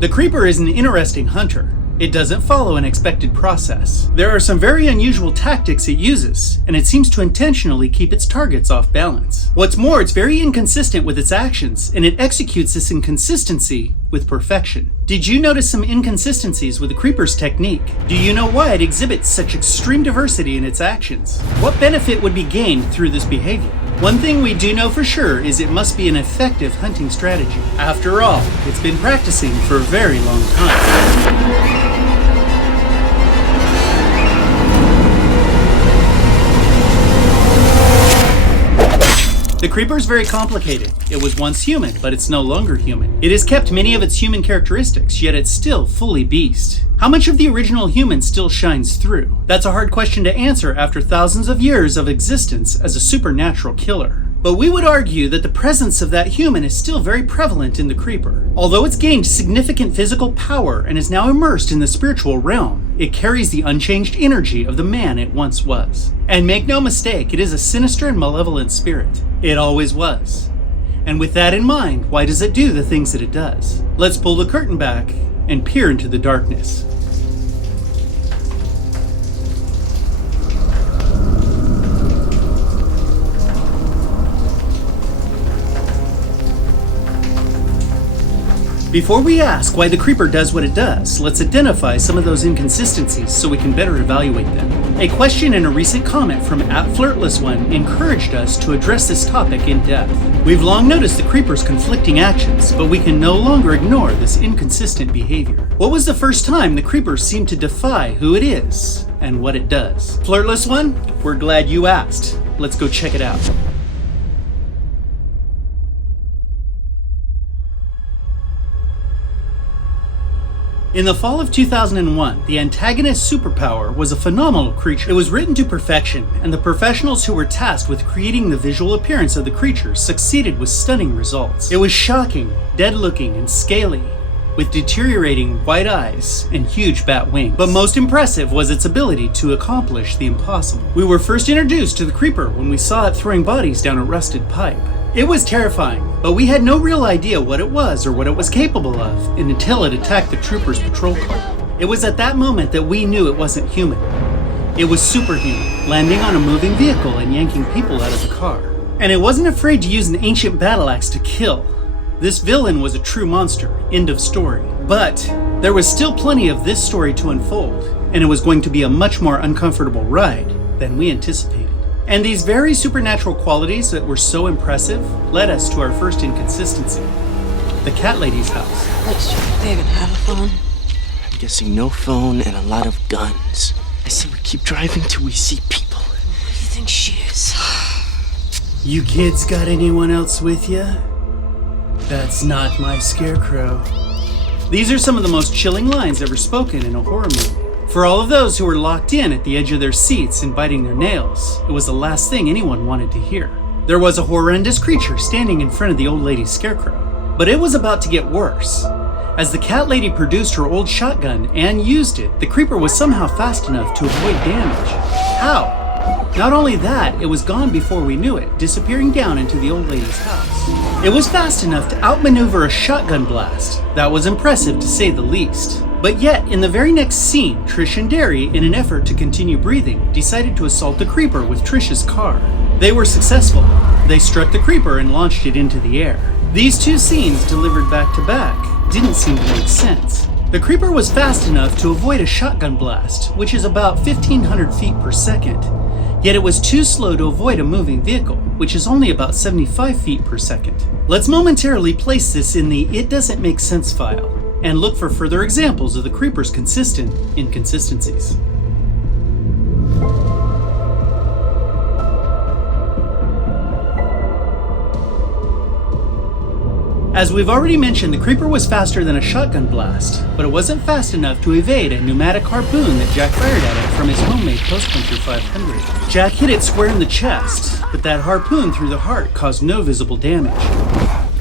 The creeper is an interesting hunter. It doesn't follow an expected process. There are some very unusual tactics it uses, and it seems to intentionally keep its targets off balance. What's more, it's very inconsistent with its actions, and it executes this inconsistency with perfection. Did you notice some inconsistencies with the creeper's technique? Do you know why it exhibits such extreme diversity in its actions? What benefit would be gained through this behavior? One thing we do know for sure is it must be an effective hunting strategy. After all, it's been practicing for a very long time. The creeper is very complicated. It was once human, but it's no longer human. It has kept many of its human characteristics, yet it's still fully beast. How much of the original human still shines through? That's a hard question to answer after thousands of years of existence as a supernatural killer. But we would argue that the presence of that human is still very prevalent in the creeper. Although it's gained significant physical power and is now immersed in the spiritual realm, it carries the unchanged energy of the man it once was. And make no mistake, it is a sinister and malevolent spirit. It always was. And with that in mind, why does it do the things that it does? Let's pull the curtain back and peer into the darkness. Before we ask why the creeper does what it does, let's identify some of those inconsistencies so we can better evaluate them. A question in a recent comment from @FlirtlessOne encouraged us to address this topic in depth. We've long noticed the creeper's conflicting actions, but we can no longer ignore this inconsistent behavior. What was the first time the creeper seemed to defy who it is and what it does? FlirtlessOne, we're glad you asked. Let's go check it out. In the fall of 2001, the antagonist superpower was a phenomenal creature. It was written to perfection, and the professionals who were tasked with creating the visual appearance of the creature succeeded with stunning results. It was shocking, dead-looking, and scaly, with deteriorating white eyes and huge bat wings. But most impressive was its ability to accomplish the impossible. We were first introduced to the creeper when we saw it throwing bodies down a rusted pipe. It was terrifying, but we had no real idea what it was or what it was capable of until it attacked the trooper's patrol car. It was at that moment that we knew it wasn't human. It was superhuman, landing on a moving vehicle and yanking people out of the car. And it wasn't afraid to use an ancient battle axe to kill. This villain was a true monster, end of story. But there was still plenty of this story to unfold, and it was going to be a much more uncomfortable ride than we anticipated. And these very supernatural qualities that were so impressive led us to our first inconsistency, the cat lady's house. Looks like they even have a phone. I'm guessing no phone and a lot of guns. I say we keep driving till we see people. Who do you think she is? You kids got anyone else with you? That's not my scarecrow. These are some of the most chilling lines ever spoken in a horror movie. For all of those who were locked in at the edge of their seats and biting their nails, it was the last thing anyone wanted to hear. There was a horrendous creature standing in front of the old lady's scarecrow, but it was about to get worse. As the cat lady produced her old shotgun and used it, the creeper was somehow fast enough to avoid damage. How? Not only that, it was gone before we knew it, disappearing down into the old lady's house. It was fast enough to outmaneuver a shotgun blast. That was impressive to say the least. But yet, in the very next scene, Trish and Derry, in an effort to continue breathing, decided to assault the creeper with Trish's car. They were successful. They struck the creeper and launched it into the air. These two scenes, delivered back to back, didn't seem to make sense. The creeper was fast enough to avoid a shotgun blast, which is about 1,500 feet per second. Yet it was too slow to avoid a moving vehicle, which is only about 75 feet per second. Let's momentarily place this in the It Doesn't Make Sense file, and look for further examples of the creeper's consistent inconsistencies. As we've already mentioned, the creeper was faster than a shotgun blast, but it wasn't fast enough to evade a pneumatic harpoon that Jack fired at it from his homemade Post-Puncher 500. Jack hit it square in the chest, but that harpoon through the heart caused no visible damage.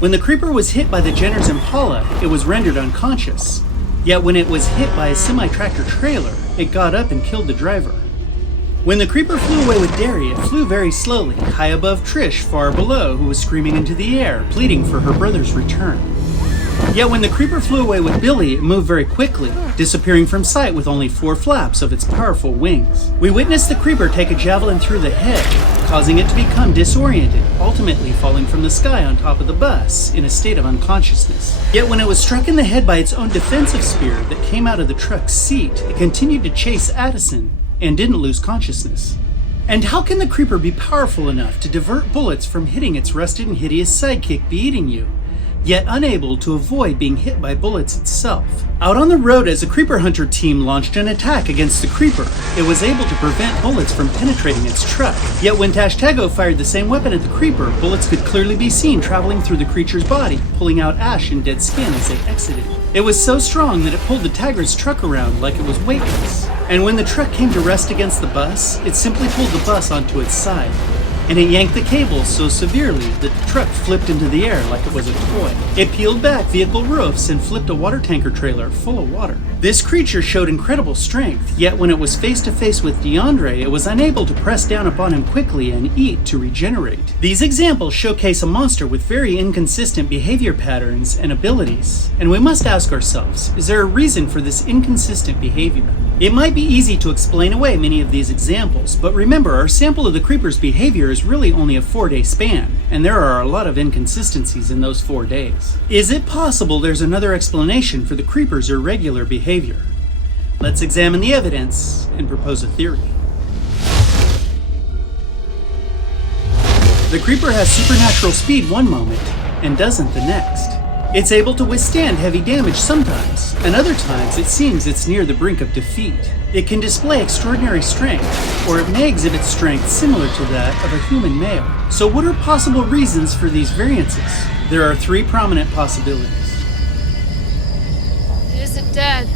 When the creeper was hit by the Jenner's Impala, it was rendered unconscious. Yet when it was hit by a semi-tractor trailer, it got up and killed the driver. When the creeper flew away with Derry, it flew very slowly, high above Trish, far below, who was screaming into the air, pleading for her brother's return. Yet when the creeper flew away with Billy, it moved very quickly, disappearing from sight with only 4 flaps of its powerful wings. We witnessed the creeper take a javelin through the head, causing it to become disoriented, ultimately falling from the sky on top of the bus in a state of unconsciousness. Yet when it was struck in the head by its own defensive spear that came out of the truck's seat, it continued to chase Addison and didn't lose consciousness. And how can the creeper be powerful enough to divert bullets from hitting its rusted and hideous sidekick be eating you, yet unable to avoid being hit by bullets itself? Out on the road, as a creeper hunter team launched an attack against the creeper, it was able to prevent bullets from penetrating its truck. Yet when Tashtego fired the same weapon at the creeper, bullets could clearly be seen traveling through the creature's body, pulling out ash and dead skin as they exited. It was so strong that it pulled the Tiger's truck around like it was weightless. And when the truck came to rest against the bus, it simply pulled the bus onto its side. And it yanked the cables so severely that the truck flipped into the air like it was a toy. It peeled back vehicle roofs and flipped a water tanker trailer full of water. This creature showed incredible strength, yet when it was face to face with DeAndre, it was unable to press down upon him quickly and eat to regenerate. These examples showcase a monster with very inconsistent behavior patterns and abilities. And we must ask ourselves, is there a reason for this inconsistent behavior? It might be easy to explain away many of these examples, but remember, our sample of the creeper's behavior is really only a 4-day span, and there are a lot of inconsistencies in those 4 days. Is it possible there's another explanation for the creeper's irregular behavior? Let's examine the evidence and propose a theory. The creeper has supernatural speed one moment and doesn't the next. It's able to withstand heavy damage sometimes, and other times it seems it's near the brink of defeat. It can display extraordinary strength, or it may exhibit strength similar to that of a human male. So what are possible reasons for these variances? There are 3 prominent possibilities. It isn't dead.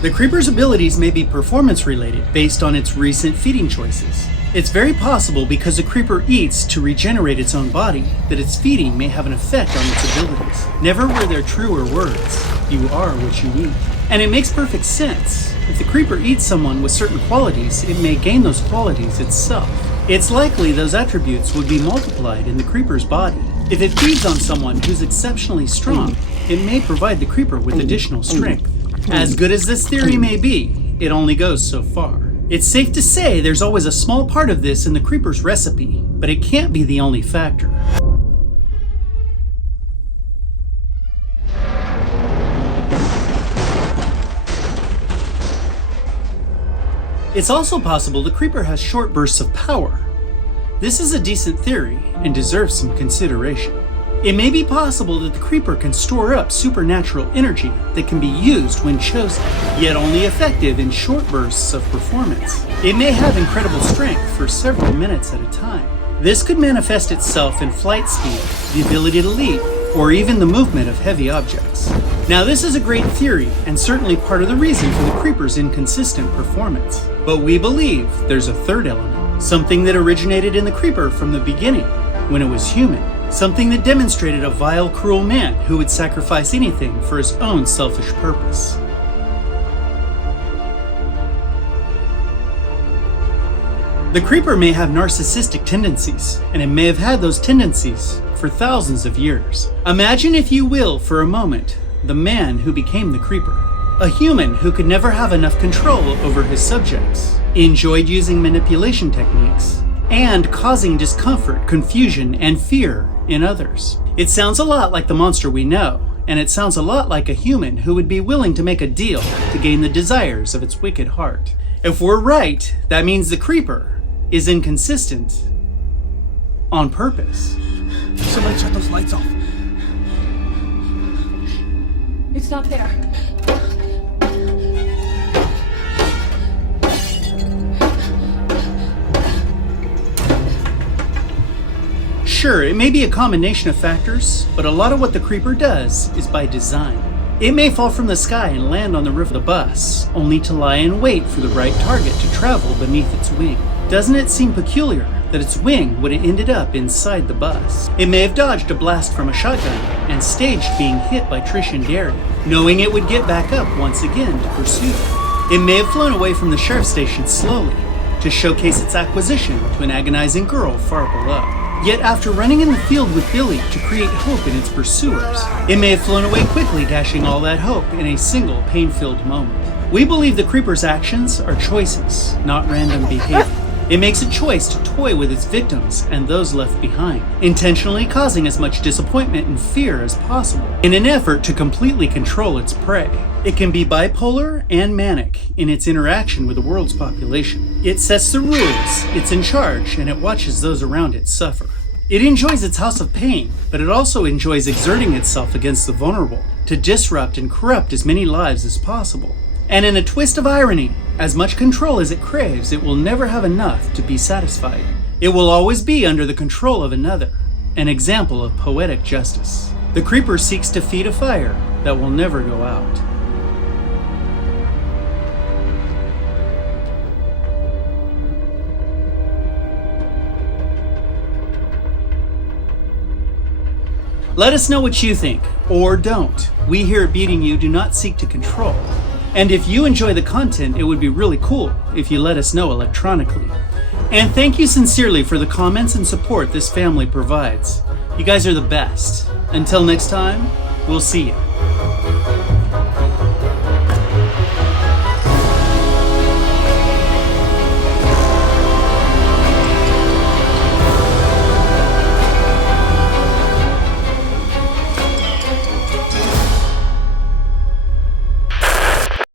The creeper's abilities may be performance-related based on its recent feeding choices. It's very possible because the creeper eats to regenerate its own body that its feeding may have an effect on its abilities. Never were there truer words. You are what you eat. And it makes perfect sense. If the creeper eats someone with certain qualities, it may gain those qualities itself. It's likely those attributes would be multiplied in the creeper's body. If it feeds on someone who's exceptionally strong, it may provide the creeper with additional strength. As good as this theory may be, it only goes so far. It's safe to say there's always a small part of this in the creeper's recipe, but it can't be the only factor. It's also possible the creeper has short bursts of power. This is a decent theory and deserves some consideration. It may be possible that the creeper can store up supernatural energy that can be used when chosen, yet only effective in short bursts of performance. It may have incredible strength for several minutes at a time. This could manifest itself in flight speed, the ability to leap, or even the movement of heavy objects. Now this is a great theory, and certainly part of the reason for the creeper's inconsistent performance. But we believe there's a third element, something that originated in the creeper from the beginning, when it was human. Something that demonstrated a vile, cruel man who would sacrifice anything for his own selfish purpose. The creeper may have narcissistic tendencies, and it may have had those tendencies for thousands of years. Imagine, if you will, for a moment, the man who became the creeper. A human who could never have enough control over his subjects, enjoyed using manipulation techniques, and causing discomfort, confusion, and fear in others. It sounds a lot like the monster we know, and it sounds a lot like a human who would be willing to make a deal to gain the desires of its wicked heart. If we're right, that means the creeper is inconsistent on purpose. Somebody shut those lights off. It's not there. Sure, it may be a combination of factors, but a lot of what the creeper does is by design. It may fall from the sky and land on the roof of the bus, only to lie in wait for the right target to travel beneath its wing. Doesn't it seem peculiar that its wing would have ended up inside the bus? It may have dodged a blast from a shotgun and staged being hit by Trish and Gary, knowing it would get back up once again to pursue. It may have flown away from the sheriff's station slowly to showcase its acquisition to an agonizing girl far below. Yet after running in the field with Billy to create hope in its pursuers, it may have flown away quickly, dashing all that hope in a single pain-filled moment. We believe the creeper's actions are choices, not random behavior. It makes a choice to toy with its victims and those left behind, intentionally causing as much disappointment and fear as possible in an effort to completely control its prey. It can be bipolar and manic in its interaction with the world's population. It sets the rules, it's in charge, and it watches those around it suffer. It enjoys its house of pain, but it also enjoys exerting itself against the vulnerable to disrupt and corrupt as many lives as possible. And in a twist of irony, as much control as it craves, it will never have enough to be satisfied. It will always be under the control of another, an example of poetic justice. The creeper seeks to feed a fire that will never go out. Let us know what you think, or don't. We here at Beating You do not seek to control. And if you enjoy the content, it would be really cool if you let us know electronically. And thank you sincerely for the comments and support this family provides. You guys are the best. Until next time, we'll see you.